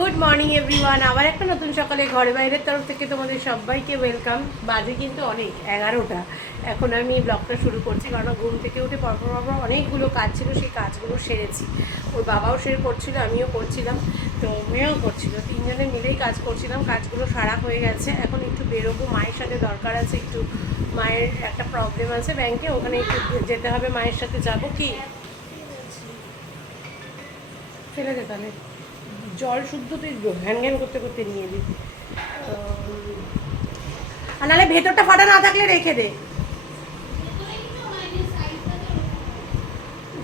Good morning everyone আবার একটা নতুন সকালে ঘরে বাইরের তরফ থেকে তোমাদের সবাইকে ওয়েলকাম বাজে কিন্তু অনেক, এগারোটা। এখন আমি ব্লগটা শুরু করছি, কারণ ঘুম থেকে উঠে পরপর পরপর অনেকগুলো কাজ ছিল, সেই কাজগুলো সেরেছি। ওর বাবাও সেরে করছিল, আমিও করছিলাম, তো মেয়েও করছিল। তিনজনে মিলেই কাজ করছিলাম, কাজগুলো সারা হয়ে গেছে। এখন একটু বেরোবো, মায়ের সাথে দরকার আছে, একটু মায়ের একটা প্রবলেম আছে ব্যাংকে, ওখানে একটু যেতে হবে, মায়ের সাথে যাব কি? ফেলে দে তাহলে। জল শুদ্ধ তুই ঘ্যান ঘ্যান করতে করতে নিয়ে দিবি আর নাহলে ভেতরটা ফাটা না থাকলে রেখে দে।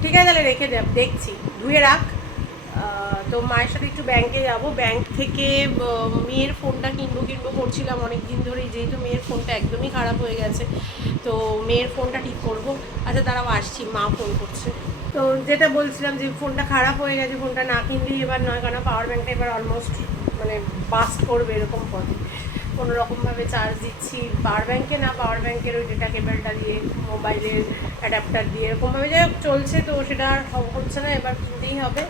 ঠিক আছে, তাহলে রেখে দে, দেখছি, ধুয়ে রাখ। তো মায়ের সাথে একটু ব্যাংকে যাব। ব্যাংক থেকে মেয়ের ফোনটা কিনবো কিনবো করছিলাম অনেক দিন ধরেই, যেহেতু মেয়ের ফোনটা একদমই খারাপ হয়ে গেছে, তো মেয়ের ফোনটা ঠিক করব। আচ্ছা দাঁড়াও, আসছি, মা ফোন করছে। তো যেটা বলছিলাম যে ফোনটা খারাপ হয়ে গেছে, ফোনটা না কিনলেই এবার নয় কারণ পাওয়ার ব্যাংকটা এবার অলমোস্ট মানে বাস্ট করবে এরকম পথে। কোনো রকমভাবে চার্জ দিচ্ছি পাওয়ার ব্যাঙ্কে না পাওয়ার ব্যাঙ্কের ওই ডেটা কেবলটা দিয়ে মোবাইলের অ্যাডাপ্টার দিয়ে, এরকমভাবে যাই চলছে তো সেটা আর হচ্ছে না, এবার কিনতেই হবে।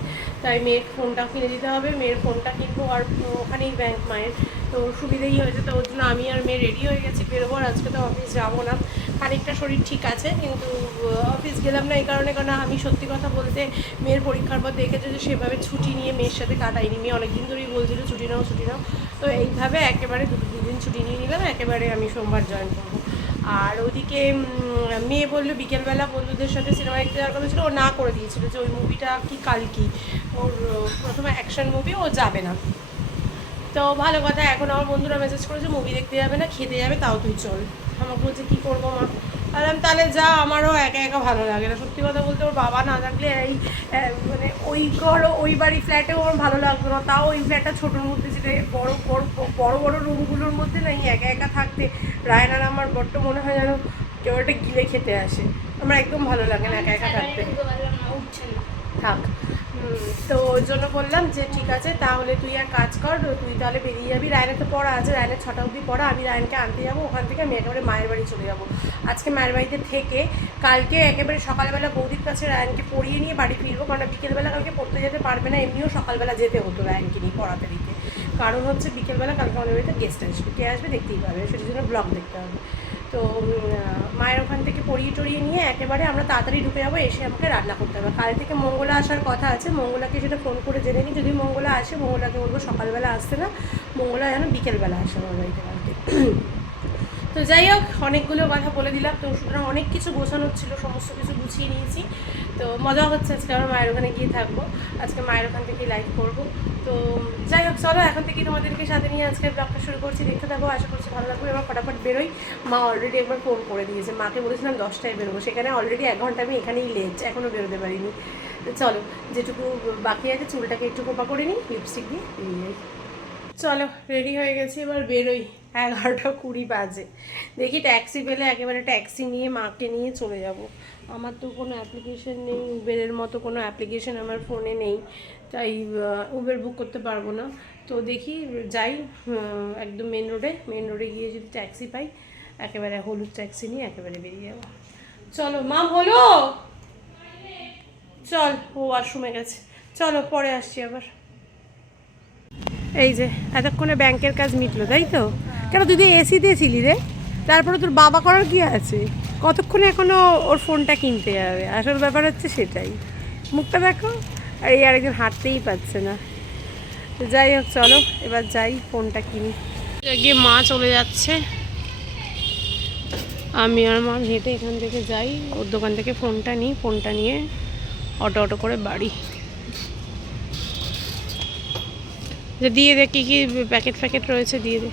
তাই মেয়ের ফোনটা কিনে দিতে হবে, মেয়ের ফোনটা কিনবো আর ওখানেই ব্যাংক মায়ের। তো সুবিধেই হয়েছে, তো ওর জন্য আমি আর মেয়ে রেডি হয়ে গেছি, বেরোবো আর আজকে তো অফিস যাব না। খানিকটা শরীর ঠিক আছে, কিন্তু অফিস গেলাম না, এই কারণে কারণ আমি সত্যি কথা বলতে মেয়ের পরীক্ষার পর দেখেছে যে সেভাবে ছুটি নিয়ে মেয়ের সাথে কাটাইনি। মেয়ে অনেকদিন ধরেই বলছিল, ছুটি নাও ছুটি নাও। তো এইভাবে একেবারে দুটো দুদিন ছুটি নিয়ে নিলাম, একেবারে আমি সোমবার জয়েন করব। আর ওদিকে মেয়ে বলল, বিকেলবেলা বন্ধুদের সাথে সিনেমা দেখতে যাওয়ার কথা ছিল, ও না করে দিয়েছিল যে ওই মুভিটা কি কালকি ওর, প্রথমে অ্যাকশন মুভি ও যাবে না। তো ভালো কথা, এখন আমার বন্ধুরা মেসেজ করেছে মুভি দেখতে যাবে না, খেতে যাবে, তাও তুই চল। আমাকে বলছে কী করব মা? বললাম তাহলে যা আমারও একা একা ভালো লাগে না। সত্যি কথা বলতে ওর বাবা না থাকলে এই মানে ওই ঘর ওই বাড়ি ফ্ল্যাটেও ওর ভালো লাগতো না। তাও ওই ফ্ল্যাটটা ছোটোর মধ্যে ছিল বড় বড় বড় বড় রুমগুলোর মধ্যে না এই একা একা থাকতে রায়নার আমার বড্ড মনে হয় যেন কেউ একটা গিলে খেতে আসে। আমার একদম ভালো লাগে না একা একা থাকতে। থাক। তো ওই জন্য বললাম যে, ঠিক আছে, তাহলে তুই এক কাজ কর, তুই তাহলে বেরিয়ে যাবি। রায়নের তো পড়া আছে রায়নের ছটা অবধি পড়া, আমি রায়নকে আনতে যাব, ওখান থেকে আমি একেবারে মায়ের বাড়ি চলে যাব। আজকে মায়ের বাড়িতে থেকে কালকে একেবারে সকালবেলা বৌদির কাছে রায়নকে পড়িয়ে নিয়ে বাড়ি ফিরবো, কারণ বিকেলবেলা কালকে পড়তে যেতে পারবে না, এমনিও সকালবেলা যেতে হতো রায়নকে নিয়ে পড়াতে দিতে। কারণ হচ্ছে বিকেলবেলা কালকে আমাদের বাড়িতে গেস্ট আসবে। কে আসবে দেখতেই পারবে সেটার জন্য ব্লগ দেখতে হবে। তো মায়ের ওখান থেকে পড়িয়ে টড়িয়ে নিয়ে একেবারে আমরা তাড়াতাড়ি ঢুকে যাব, এসে আমাকে রান্না করতে হবে। কাল থেকে মঙ্গলা আসার কথা আছে, মঙ্গলাকে সেটা ফোন করে জেনে নিই যদি মঙ্গলা আসে, মঙ্গলাকে বলব সকালবেলা আসছে না, মঙ্গলা যেন বিকেলবেলা আসে আমার বাড়িতে তো যাই হোক, অনেকগুলো কথা বলে দিলাম। তো সুতরাং অনেক কিছু গোছানোর ছিল, সমস্ত কিছু গুছিয়ে নিয়েছি। তো মজা হচ্ছে আজকে আমরা মায়ের ওখানে গিয়ে থাকব। আজকে মায়ের ওখান থেকে লাইভ করব। তো যাই হোক, চলো এখন থেকে তোমাদেরকে সাথে নিয়ে আজকে ব্লগটা শুরু করছি। দেখতে থাকব আশা করছি ভালো লাগবে। এবার ফটাফট বেরোই। মা অলরেডি একবার ফোন করে দিয়েছে। মাকে বলেছিলাম দশটায় বেরোবো। সেখানে অলরেডি এক ঘণ্টা আমি এখানেই লেট এখনও বেরোতে পারিনি। চলো, যেটুকু বাকি আছে, চুলটাকে একটু কোপা করে নিই লিপস্টিক দিয়ে চলো রেডি হয়ে গেছি, এবার বেরোই। এগারোটা কুড়ি বাজে। দেখি ট্যাক্সি পেলে একেবারে ট্যাক্সি নিয়ে মাকে নিয়ে চলে যাব। আমার তো কোনো অ্যাপ্লিকেশন নেই, উবেরের মতো কোনো অ্যাপ্লিকেশন আমার ফোনে নেই। তাই উবের বুক করতে পারব না। তো দেখি, যাই একদম মেন রোডে মেন রোডে গিয়ে যদি ট্যাক্সি পাই, একেবারে হলুদ ট্যাক্সি নিয়ে একেবারে বেরিয়ে যাব। চলো মা বলো চল, ও ওয়াশরুমে গেছে। চলো, পরে আসছি আবার। এই যে, এতক্ষণে ব্যাংকের কাজ মিটলো, তাই তো? কেন তুই তো এসি দিয়েছিলি রে? তারপরে তোর বাবা করার কি আছে? কতক্ষণে এখনও ওর ফোনটা কিনতে যাবে? আসল ব্যাপার হচ্ছে সেটাই। মুখটা দেখো, আর এই আরেকজন হাঁটতেই পারছে না। যাই হোক, চলো, এবার যাই ফোনটা কিনি। গিয়ে মা চলে যাচ্ছে। আমি আর মা হেঁটে এখান থেকে যাই। ওর দোকান থেকে ফোনটা নিই। ফোনটা নিয়ে অটো অটো করে বাড়ি। দিয়ে দে, কী কী প্যাকেট ফ্যাকেট রয়েছে, দিয়ে দে।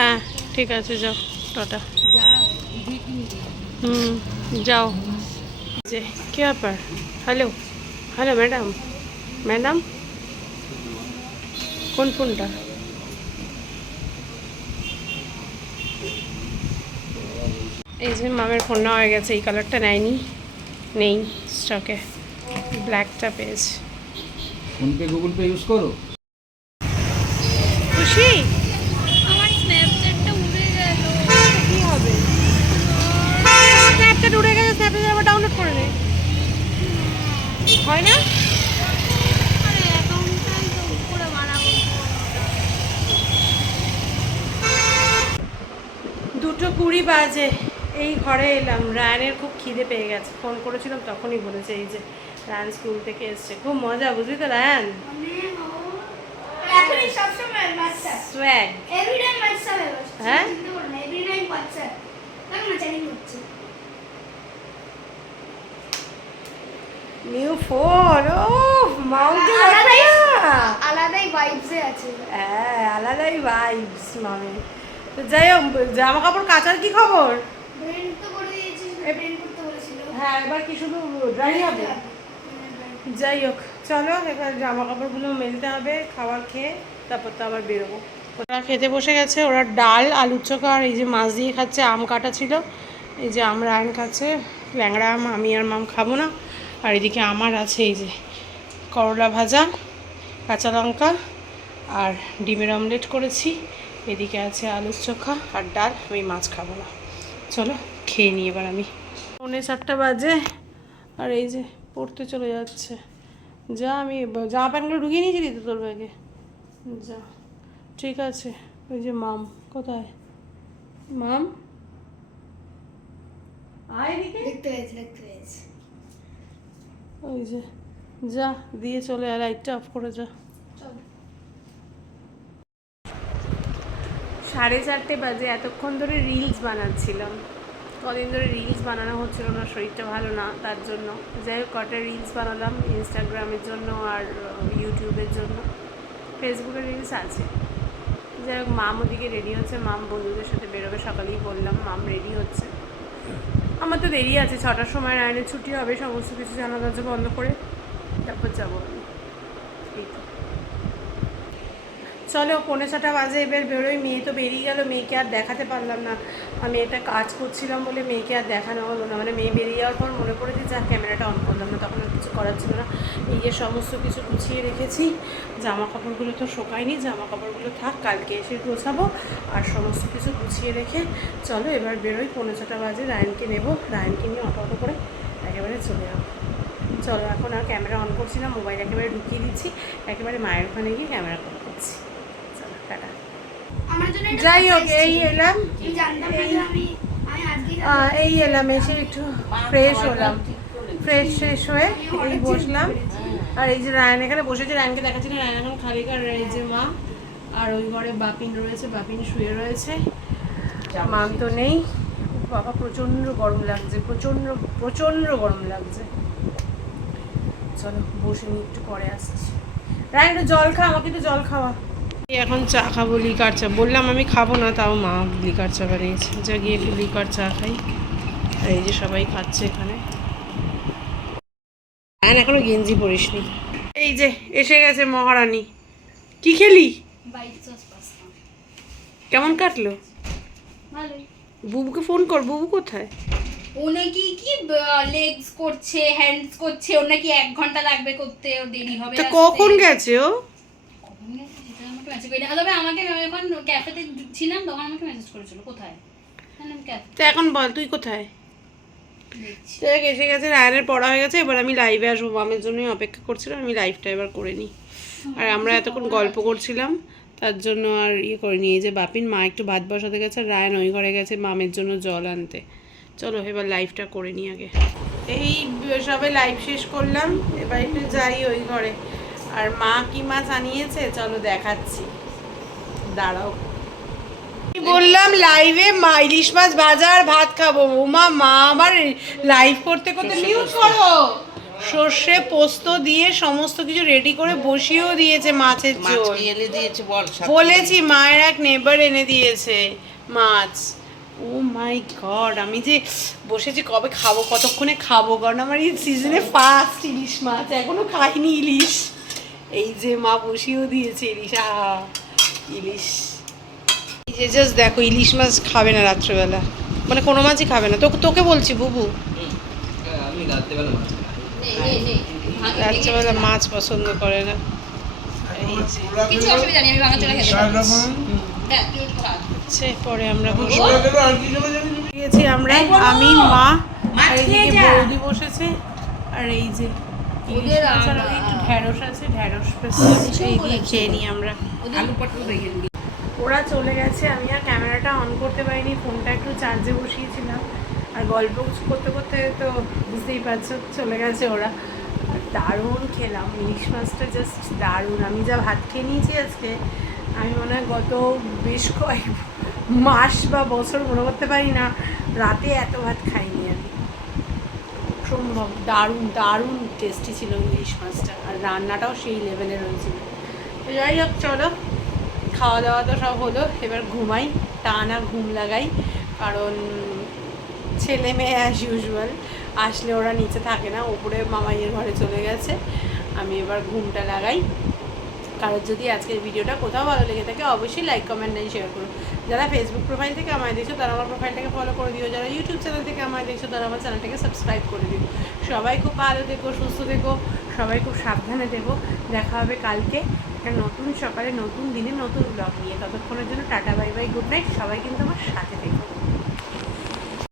হ্যাঁ ঠিক আছে যাও টাটা। হুম যাও। যে কী ব্যাপার? হ্যালো হ্যালো ম্যাডাম ম্যাডাম কোন ফোনটা? এই যে মামের ফোন নেওয়া হয়ে গেছে এই কালারটা নেয়নি। নেই স্টকে ব্ল্যাকটা পেয়েছে। ফোনপে গুগল পে ইউজ করো। খুশি? অ্যাপে আবার ডাউনলোড করে নে হয় না? দুটো কুড়ি বাজে এই ঘরে এলাম। রায়ানের খুব খিদে পেয়ে গেছে। ফোন করেছিলাম তখনই বলেছে এই যে রায়ান স্কুল থেকে এসছে। খুব মজা বুঝলি তো রায়ান? হ্যাঁ নিউ ফোন ও মাউন্টেন আলাদাই আলাদাই ভাইবসে আছে। হ্যাঁ আলাদাই ভাইবস মানে। তো যাই হোক জামা কাপড় কাচার কি খবর? হ্যাঁ এবার কি শুধু ড্রাই হবে? যাই হোক চলো এবার জামা কাপড়গুলো মেলতে হবে খাবার খেয়ে তারপর তো আবার বেরোবো। ওরা খেতে বসে গেছে ওরা ডাল আলুর চোখা আর এই যে মাছ দিয়ে খাচ্ছে আম কাটা ছিল। এই যে আম রায়ন খাচ্ছে ল্যাংড়া আম আমি আর মাম খাব না। আর এদিকে আমার আছে এই যে করলা ভাজা, কাঁচা লঙ্কা আর ডিমের অমলেট করেছি। এদিকে আছে আলুর চোখা আর ডাল, আমি মাছ খাব না। চলো খেয়ে নিই এবার আমি। পৌনে চারটা বাজে আর এই যে পড়তে চলে যাচ্ছে। যা আমি জামা প্যান্টগুলো ঢুকিয়ে নিয়েছিলি তো তোর ব্যাগে। যা, ঠিক আছে। ওই যে মাম, কোথায়? মাম? আয় দেখতে পেয়েছি দেখতে পেয়েছি। ওই যে, যা, দিয়ে চলে আর লাইটটা অফ করে যা। সাড়ে চারটে বাজে, এতক্ষণ ধরে রিলস বানাচ্ছিলাম। কদিন ধরে রিলস বানানো হচ্ছিল না, শরীরটা ভালো না, তার জন্য। যাই হোক, কটা রিলস বানালাম ইনস্টাগ্রামের জন্য আর ইউটিউবের জন্য। ফেসবুকে রিলস আছে। যাই হোক মাম ওদিকে রেডি হচ্ছে, মাম বন্ধুদের সাথে বেরোবে, সকালেই বললাম, মাম রেডি হচ্ছে। আমার তো দেরি আছে, ছটার সময় রায়নের ছুটি হবে, সমস্ত কিছু জানা দরজা বন্ধ করে তারপর যাব আমি। এই তো। চলো, পৌনে ছটা বাজে, এবার বেরোই। মেয়ে তো বেরিয়ে গেল, মেয়েকে আর দেখাতে পারলাম না। আমি এটা কাজ করছিলাম বলে মেয়েকে আর দেখানো হলো না। মানে মেয়ে বেরিয়ে যাওয়ার পর মনে পড়েছে যা ক্যামেরাটা অন করলাম না, তখন আর কিছু করার ছিল না। এই যে সমস্ত কিছু গুছিয়ে রেখেছি। জামা কাপড়গুলো তো শোকায়নি জামা কাপড়গুলো থাক কালকে এসে গোছাবো আর সমস্ত কিছু গুছিয়ে রেখে চলো এবার বেরোই পনেরো ছটা বাজে রায়নকে নেব রায়নকে নিয়ে অটো অটো করে একেবারে চলে যাব। চলো এখন আর ক্যামেরা অন করছি না মোবাইল একেবারে ঢুকিয়ে দিচ্ছি একেবারে মায়ের ওখানে গিয়ে ক্যামেরা অন করছি। চলো টাটা। আমার জন্য একটা যাই হোক এই এলাম। এই এলাম এসে একটু ফ্রেশ হলাম। ফ্রেশ ফ্রেশ হয়ে এই বসলাম। আর এই যে রায়ন, এখানে বসেছে রায়নকে দেখাচ্ছি না, রায়ন এখন খালি কার এই যে মা। আর ওই ঘরে বাপিন রয়েছে, বাপিন শুয়ে রয়েছে। মাম তো নেই। বাবা প্রচণ্ড গরম লাগছে, প্রচণ্ড প্রচণ্ড গরম লাগছে। চলো, বসে নি একটু পরে আসছি। রায়ন, একটু জল খা, আমাকে একটু জল খাওয়া। এখন চা খাব, লিকার চা। বললাম আমি খাব না, তাও মা লিকার চা বানিয়েছে। যা গিয়ে একটু লিকার চা খাই। আর এই যে সবাই খাচ্ছে এখানে। হ্যাঁ এখনও গেঞ্জি পরিসনি। এই যে এসে গেছে মহারানী। কি খেলি? কেমন কাটলো? বুবুকে ফোন কর বুবু কোথায়? ও নাকি কি লেগস করছে হ্যান্ডস করছে ওর নাকি এক ঘণ্টা লাগবে করতে ওর দেরি হবে তা। কখন গেছে ও? তবে আমাকে আমি যখন ক্যাফেতে ছিলাম তখন আমাকে মেসেজ করেছিল কোথায়? ক্যাফে তা এখন বল তুই কোথায়? দেখ এসে গেছে, রায়নের পড়া হয়ে গেছে, এবার আমি লাইভে আসব। মামের জন্যই অপেক্ষা করছিলাম, আমি লাইভটা এবার করে নিই। আর আমরা এতক্ষণ গল্প করছিলাম, তার জন্য আর ইয়ে করিনি। এই যে বাপিন, মা একটু ভাত বসাতে গেছে রায়ন ওই ঘরে গেছে মামের জন্য জল আনতে। চলো, এবার লাইভটা করে নিই আগে। এই, সবে লাইভ শেষ করলাম, এবার একটু যাই ওই ঘরে। আর মা কি মাছ আনিয়েছে? চলো দেখাচ্ছি। দাঁড়াও। বললাম লাইভে মা ইলিশ মাছ ভাজা আর ভাত খাব। ওমা মা আমার লাইভ করতে করতে মিউট করো। সর্ষে পোস্ত দিয়ে সমস্ত কিছু রেডি করে বসিয়েও দিয়েছে মাছের ঝোল। এনে দিয়েছে বল বলেছি মায়ের এক নেবার এনে দিয়েছে মাছ। ও মাই গড আমি যে বসেছি কবে খাব কতক্ষণে খাব? কারণ আমার এই সিজনে ফার্স্ট ইলিশ মাছ এখনও খাইনি ইলিশ। এই যে মা বসিয়েও দিয়েছে ইলিশ আহা ইলিশ। যে জাস্ট দেখো ইলিশ মাছ খাবে না রাত্রেবেলা। মানে কোনো মাছই খাবে না। তোকে তোকে বলছি বুবু। রাত্রেবেলা মাছ পছন্দ করে না। এই যে কিছু অসুবিধা নেই আমি বাংলা চলে খেতে পারি আমরা গেছি আমরা আমি মা বৌদি বসেছে আর এই যে ঢ্যাঁড়স আছে ঢ্যাঁড়স এই দিয়ে খেয়ে নিই আমরা। আলু পটল ওরা চলে গেছে, আমি আর ক্যামেরাটা অন করতে পারিনি ফোনটা একটু চার্জে বসিয়েছিলাম। আর গল্প করতে করতে তো বুঝতেই পারছ, চলে গেছে ওরা। দারুণ খেলাম, ইলিশ মাছটা জাস্ট দারুণ। আমি যা ভাত খেয়ে নিয়েছি আজকে, আমি মনে হয় গত বেশ কয়েক মাস বা বছর মনে করতে পারি না, রাতে এত ভাত খাইনি আমি। সম্ভব, দারুণ দারুণ টেস্টি ছিল ইলিশ মাছটা, আর রান্নাটাও সেই লেভেলের হয়েছিল যাই হোক, চলো। খাওয়া দাওয়া তো সব হলো, এবার ঘুমাই, টানা ঘুম লাগাই, কারণ ছেলে মেয়ে অ্যাজ ইউজুয়াল আসলে ওরা নিচে থাকে না, ওপরে মামাইয়ের ঘরে চলে গেছে, আমি এবার ঘুমটা লাগাই। কারোর যদি আজকের ভিডিওটা কোথাও ভালো লেগে থাকে, অবশ্যই লাইক কমেন্ট নাই শেয়ার করো যারা ফেসবুক প্রোফাইল থেকে আমায় দেখছ, তারা আমার প্রোফাইলটাকে ফলো করে দিও। যারা ইউটিউব চ্যানেল থেকে আমায় দেখছ, তারা আমার চ্যানেলটাকে সাবস্ক্রাইব করে দিও। সবাই খুব ভালো থেকো, সুস্থ থেকো। সবাই খুব সাবধানে দেবো। দেখা হবে কালকে। একটা নতুন সকালে, নতুন দিনে নতুন ব্লগ নিয়ে। ততক্ষণের জন্য tata, bye bye good night সবাই কিন্তু আমার সাথে থেকো।